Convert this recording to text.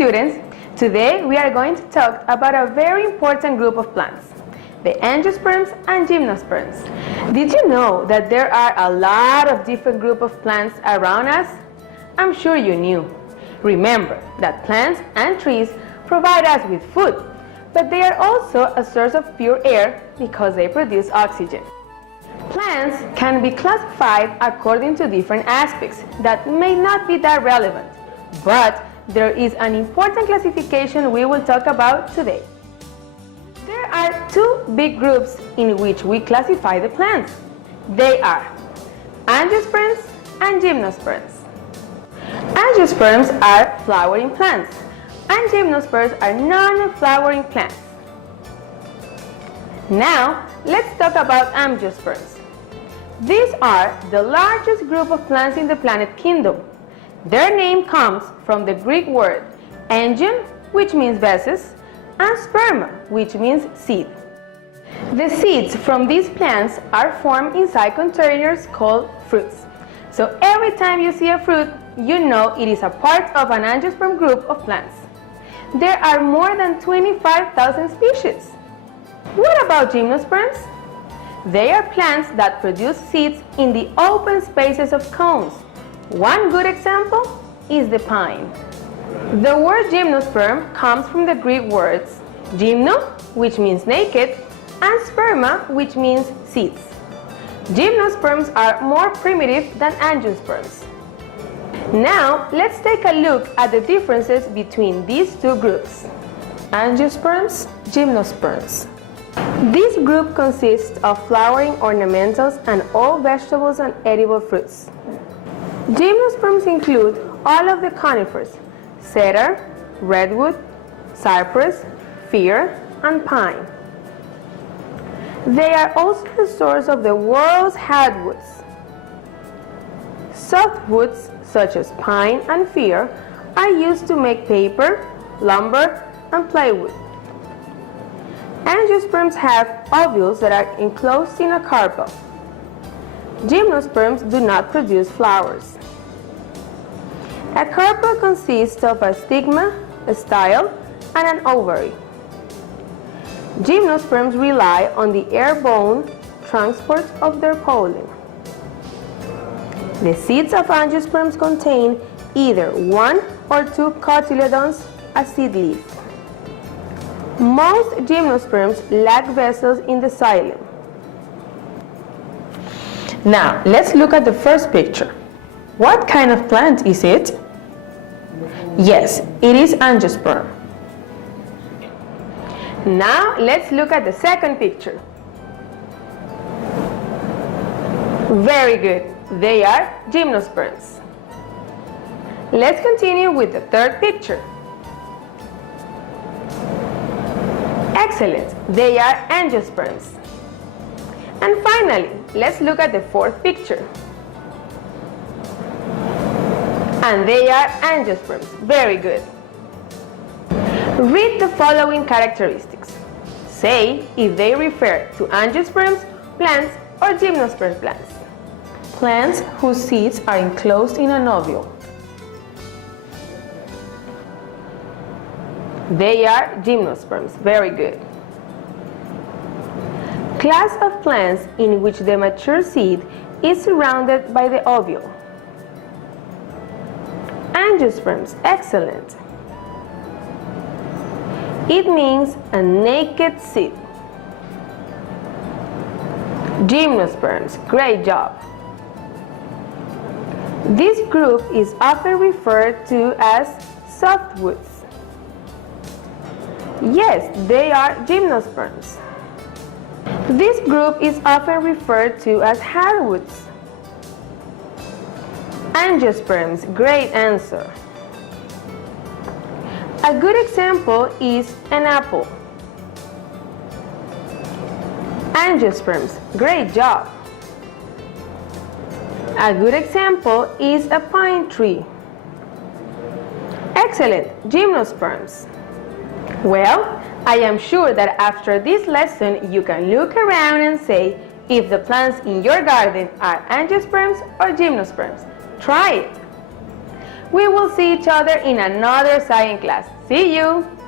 students, today we are going to talk about a very important group of plants, the angiosperms and gymnosperms. Did you know that there are a lot of different groups of plants around us? I'm sure you knew. Remember that plants and trees provide us with food, but they are also a source of pure air because they produce oxygen. Plants can be classified according to different aspects that may not be that relevant, but there is an important classification we will talk about today. There are two big groups in which we classify the plants. They are angiosperms and gymnosperms. Angiosperms are flowering plants, and gymnosperms are non-flowering plants. Now, let's talk about angiosperms. These are the largest group of plants in the planet kingdom. Their name comes from the Greek word angion, which means vessels, and sperma, which means seed. The seeds from these plants are formed inside containers called fruits. So every time you see a fruit, you know it is a part of an angiosperm group of plants. There are more than 25,000 species. What about gymnosperms? They are plants that produce seeds in the open spaces of cones. One good example is the pine. The word gymnosperm comes from the Greek words gymno, which means naked, and sperma, which means seeds. Gymnosperms are more primitive than angiosperms. Now, let's take a look at the differences between these two groups. Angiosperms, gymnosperms. This group consists of flowering ornamentals and all vegetables and edible fruits. Gymnosperms include all of the conifers: cedar, redwood, cypress, fir, and pine. They are also the source of the world's hardwoods. Softwoods, such as pine and fir, are used to make paper, lumber, and plywood. Angiosperms have ovules that are enclosed in a carpel. Gymnosperms do not produce flowers. A carpel consists of a stigma, a style, and an ovary. Gymnosperms rely on the airborne transport of their pollen. The seeds of angiosperms contain either one or two cotyledons, a seed leaf. Most gymnosperms lack vessels in the xylem. Now, let's look at the first picture. What kind of plant is it? Yes, it is angiosperm. Now, let's look at the second picture. Very good. They are gymnosperms. Let's continue with the third picture. Excellent. They are angiosperms. And finally, let's look at the fourth picture. And they are angiosperms. Very good. Read the following characteristics. Say if they refer to angiosperms plants or gymnosperm plants. Plants whose seeds are enclosed in an ovule. They are gymnosperms. Very good. Class of plants in which the mature seed is surrounded by the ovule. Angiosperms. Excellent. It means a naked seed. Gymnosperms. Great job. This group is often referred to as softwoods. Yes, they are gymnosperms. This group is often referred to as hardwoods. Angiosperms. Great answer. A good example is an apple. Angiosperms. Great job. A good example is a pine tree. Excellent. Gymnosperms. Well, I am sure that after this lesson you can look around and say if the plants in your garden are angiosperms or gymnosperms. Try it. We will see each other in another science class. See you!